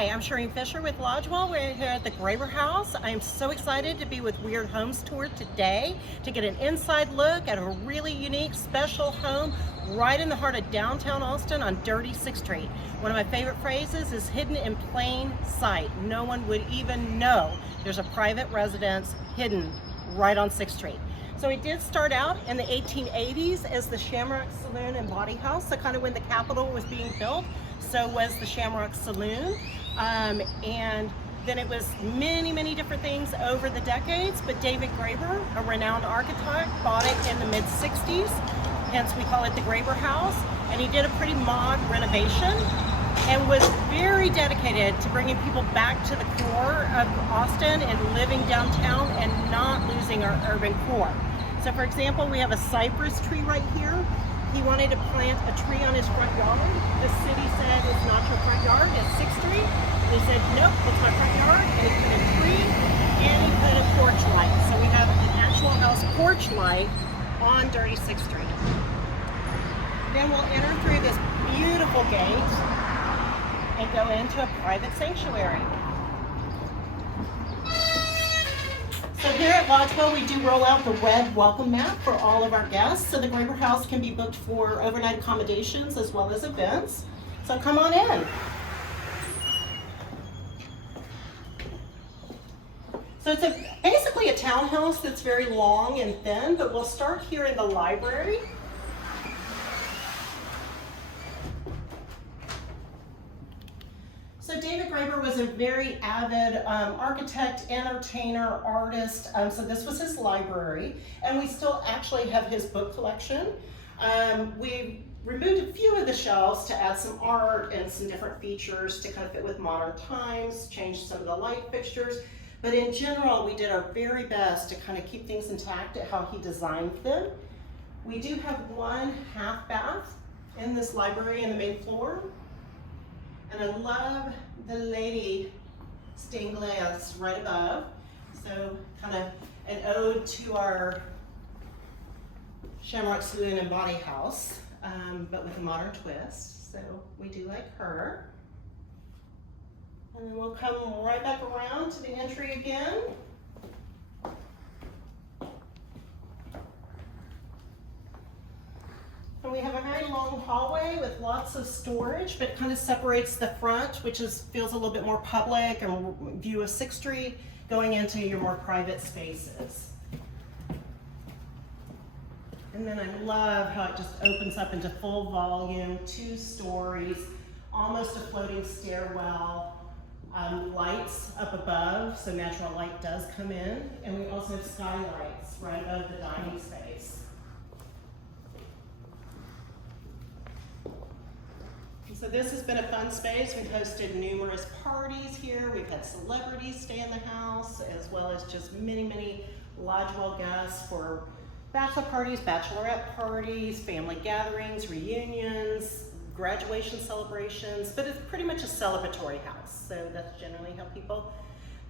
Hi, I'm Shireen Fisher with Lodgewell. We're here at the Graeber house. I'm so excited to be with Weird Homes Tour today to get an inside look at a really unique, special home right in the heart of downtown Austin on Dirty 6th Street. One of my favorite phrases is hidden in plain sight. No one would even know there's a private residence hidden right on 6th Street. So it did start out in the 1880s as the Shamrock Saloon and Body House. So kind of when the Capitol was being built, so was the Shamrock Saloon. And then it was many different things over the decades, but David Graeber, a renowned architect, bought it in the mid-60s, hence we call it the Graeber house, and he did a pretty mod renovation and was very dedicated to bringing people back to the core of Austin and living downtown and not losing our urban core. So for example, we have a cypress tree right here. He wanted to plant a tree on his front yard. The city said it's not your front yard, it's 6th Street. He said, nope, it's my front yard, and he put a tree and he put a porch light. So we have an actual house porch light on Dirty 6th Street. Then we'll enter through this beautiful gate and go into a private sanctuary. So here at Lodgewell, we do roll out the red welcome mat for all of our guests. So the Graeber house can be booked for overnight accommodations as well as events. So come on in. So it's basically a townhouse that's very long and thin, but we'll start here in the library. So David Graeber was a very avid architect, entertainer, artist, so this was his library, and we still actually have his book collection. We removed a few of the shelves to add some art and some different features to kind of fit with modern times, changed some of the light fixtures, but in general, we did our very best to kind of keep things intact at how he designed them. We do have one half bath in this library in the main floor. And I love the lady stained glass right above. So kind of an ode to our Shamrock Saloon and Body House, but with a modern twist. So we do like her. And then we'll come right back around to the entry again. And we have a very long hallway with lots of storage, but it kind of separates the front, which feels a little bit more public and view of 6th Street, going into your more private spaces. And then I love how it just opens up into full volume, 2 stories, almost a floating stairwell, lights up above, so natural light does come in, and we also have skylights right above the dining space. So this has been a fun space. We've hosted numerous parties here. We've had celebrities stay in the house, as well as just many Lodgewell guests for bachelor parties, bachelorette parties, family gatherings, reunions, graduation celebrations, but it's pretty much a celebratory house. So that's generally how people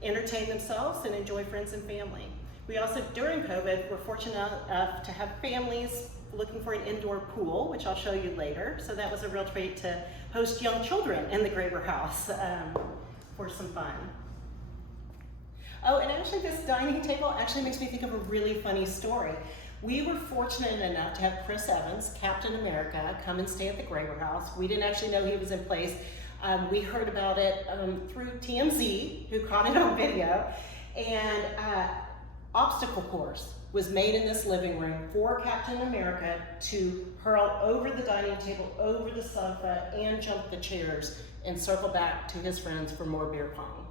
entertain themselves and enjoy friends and family. We also, during COVID, were fortunate enough to have families looking for an indoor pool, which I'll show you later. So that was a real treat to host young children in the Graeber house for some fun. Oh, and actually this dining table actually makes me think of a really funny story. We were fortunate enough to have Chris Evans, Captain America, come and stay at the Graeber house. We didn't actually know he was in place. We heard about it through TMZ, who caught it on video, and obstacle course was made in this living room for Captain America to hurl over the dining table, over the sofa, and jump the chairs and circle back to his friends for more beer pong.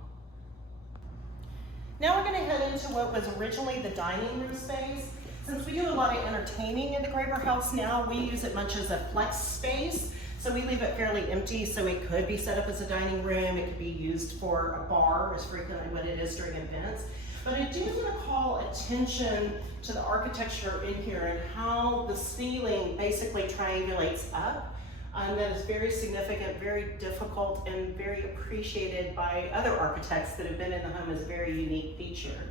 Now we're gonna head into what was originally the dining room space. Since we do a lot of entertaining in the Graeber house now, we use it much as a flex space. So we leave it fairly empty, so it could be set up as a dining room, it could be used for a bar, is frequently what it is during events. But I do want to call attention to the architecture in here and how the ceiling basically triangulates up. That is very significant, very difficult, and very appreciated by other architects that have been in the home as a very unique feature.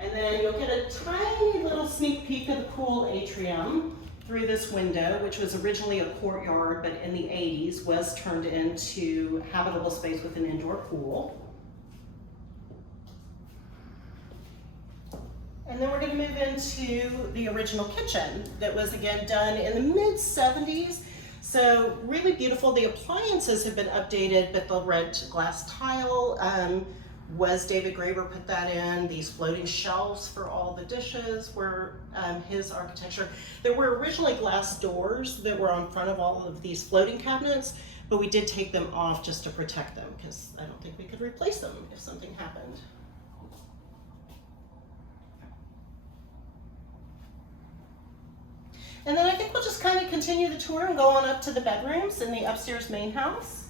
And then you'll get a tiny little sneak peek of the pool atrium through this window, which was originally a courtyard, but in the 80s was turned into habitable space with an indoor pool. And then we're going to move into the original kitchen that was again done in the mid-70s. So really beautiful. The appliances have been updated, but the red glass tile was David Graeber put that in. These floating shelves for all the dishes were his architecture. There were originally glass doors that were on front of all of these floating cabinets, but we did take them off just to protect them because I don't think we could replace them if something happened. And then I think we'll just kind of continue the tour and go on up to the bedrooms in the upstairs main house.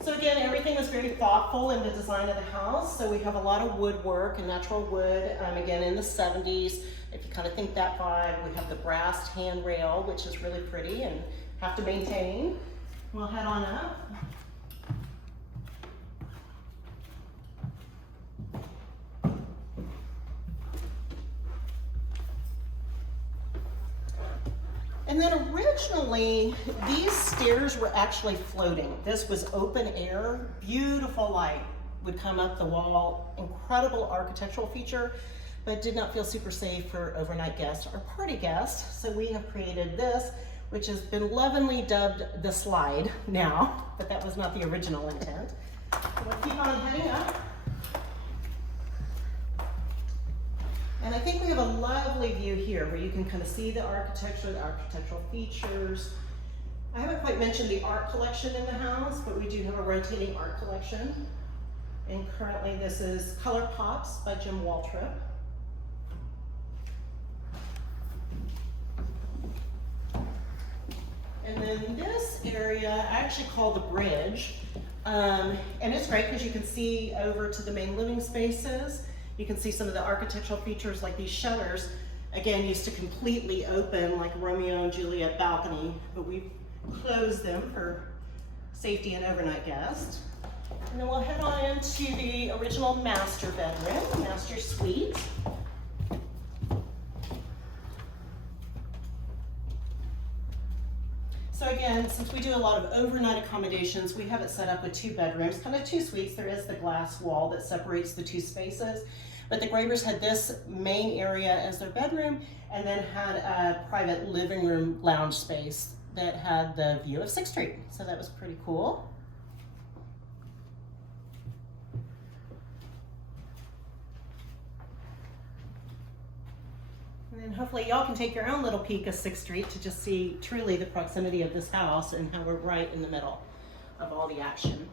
So again, everything was very thoughtful in the design of the house. So we have a lot of woodwork and natural wood, again in the 70s. If you kind of think that vibe, we have the brass handrail, which is really pretty and have to maintain. We'll head on up. And then originally, these stairs were actually floating. This was open air, beautiful light would come up the wall, incredible architectural feature, but did not feel super safe for overnight guests or party guests. So we have created this, which has been lovingly dubbed the slide now, but that was not the original intent. So we'll keep on heading up. And I think we have a lovely view here where you can kind of see the architecture, the architectural features. I haven't quite mentioned the art collection in the house, but we do have a rotating art collection. And currently this is Color Pops by Jim Waltrip. And then this area I actually call the bridge. And it's great because you can see over to the main living spaces. You can see some of the architectural features like these shutters, again, used to completely open like a Romeo and Juliet balcony, but we've closed them for safety and overnight guests. And then we'll head on into the original master bedroom, master suite. So again, since we do a lot of overnight accommodations, we have it set up with 2 bedrooms, kind of 2 suites. There is the glass wall that separates the 2 spaces, but the Graebers had this main area as their bedroom and then had a private living room lounge space that had the view of 6th Street. So that was pretty cool. And then hopefully y'all can take your own little peek of 6th Street to just see truly the proximity of this house and how we're right in the middle of all the action.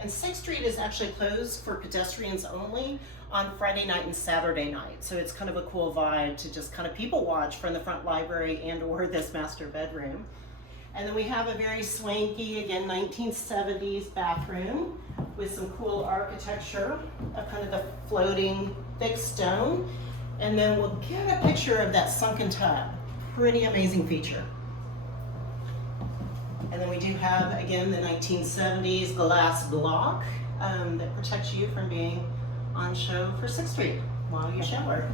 And 6th Street is actually closed for pedestrians only on Friday night and Saturday night. So it's kind of a cool vibe to just kind of people watch from the front library and or this master bedroom. And then we have a very swanky, again, 1970s bathroom with some cool architecture of kind of the floating thick stone. And then we'll get a picture of that sunken tub. Pretty amazing feature. And then we do have, again, the 1970s glass block that protects you from being on show for 6th Street while you shower.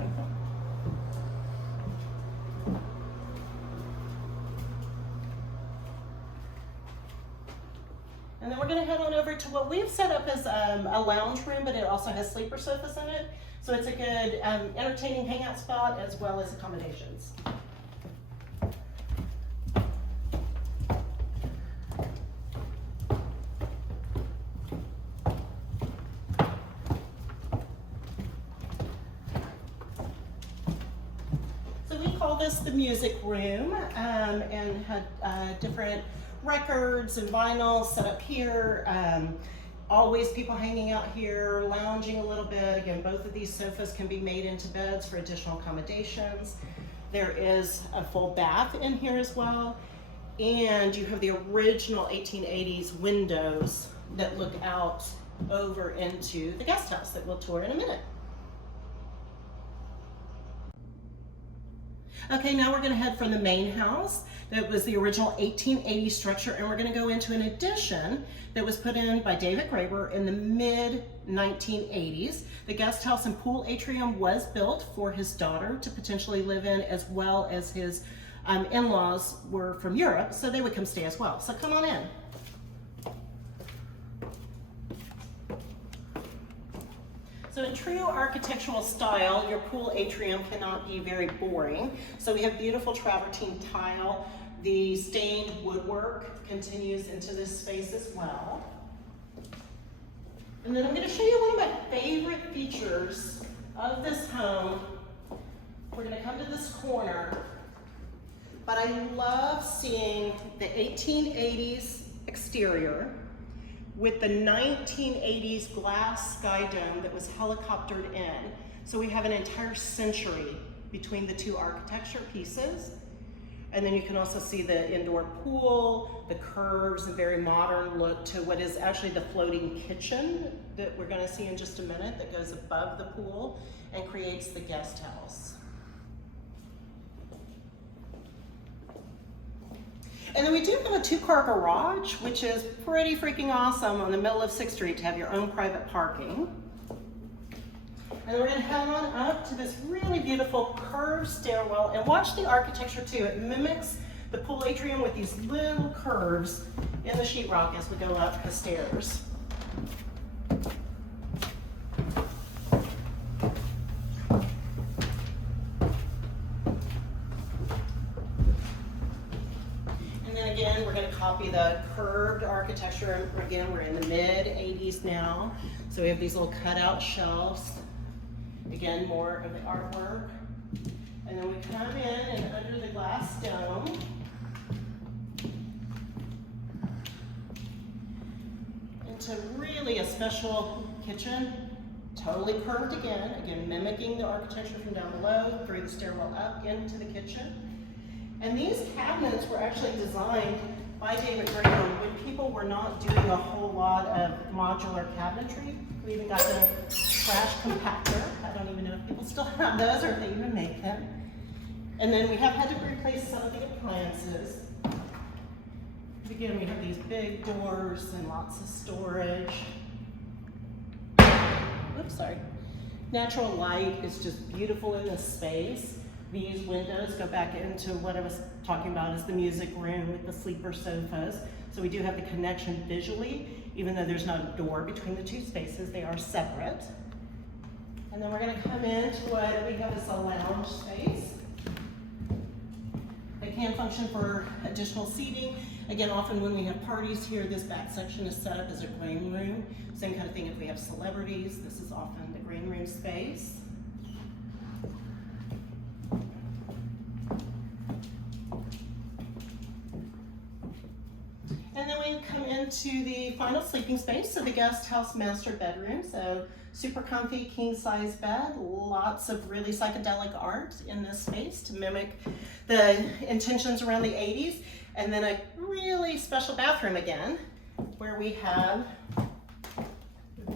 And then we're going to head on over to what we've set up as a lounge room, but it also has sleeper sofas in it. So it's a good entertaining hangout spot as well as accommodations. This the music room and had different records and vinyls set up here. Always people hanging out here, lounging a little bit. Again, both of these sofas can be made into beds for additional accommodations. There is a full bath in here as well. And you have the original 1880s windows that look out over into the guest house that we'll tour in a minute. Okay, now we're gonna head from the main house that was the original 1880 structure, and we're gonna go into an addition that was put in by David Graeber in the mid 1980s. The guest house and pool atrium was built for his daughter to potentially live in, as well as his in-laws were from Europe, so they would come stay as well. So come on in. So in true architectural style, your pool atrium cannot be very boring. So we have beautiful travertine tile. The stained woodwork continues into this space as well. And then I'm going to show you one of my favorite features of this home. We're going to come to this corner, but I love seeing the 1880s exterior with the 1980s glass sky dome that was helicoptered in. So we have an entire century between the two architecture pieces. And then you can also see the indoor pool, the curves, and very modern look to what is actually the floating kitchen that we're gonna see in just a minute that goes above the pool and creates the guest house. And then we do have a 2-car garage, which is pretty freaking awesome on the middle of 6th Street to have your own private parking. And we're gonna head on up to this really beautiful curved stairwell, and watch the architecture too. It mimics the pool atrium with these little curves in the sheetrock as we go up the stairs. Again, we're going to copy the curved architecture. Again, we're in the mid-80s now. So we have these little cutout shelves. Again, more of the artwork. And then we come in and under the glass dome, into really a special kitchen. Totally curved again mimicking the architecture from down below, through the stairwell up into the kitchen. And these cabinets were actually designed by David Graeber when people were not doing a whole lot of modular cabinetry. We even got the trash compactor. I don't even know if people still have those or if they even make them. And then we have had to replace some of the appliances. Again, we have these big doors and lots of storage. Oops, sorry. Natural light is just beautiful in this space. These windows go back into what I was talking about as the music room with the sleeper sofas. So we do have the connection visually, even though there's not a door between the two spaces, they are separate. And then we're gonna come into what we have as a lounge space. It can function for additional seating. Again, often when we have parties here, this back section is set up as a green room. Same kind of thing if we have celebrities, this is often the green room space. And then we come into the final sleeping space, so the guest house master bedroom. So super comfy king size bed, lots of really psychedelic art in this space to mimic the intentions around the 80s. And then a really special bathroom again, where we have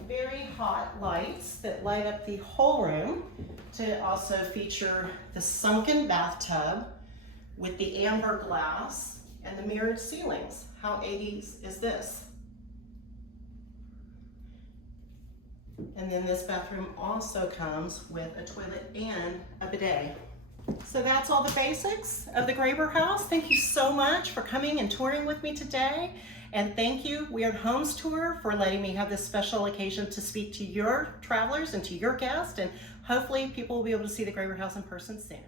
very hot lights that light up the whole room, to also feature the sunken bathtub with the amber glass and the mirrored ceilings. How 80s is this? And then this bathroom also comes with a toilet and a bidet. So that's all the basics of the Graeber house. Thank you so much for coming and touring with me today. And thank you, Weird Homes Tour, for letting me have this special occasion to speak to your travelers and to your guests. And hopefully people will be able to see the Graeber house in person soon.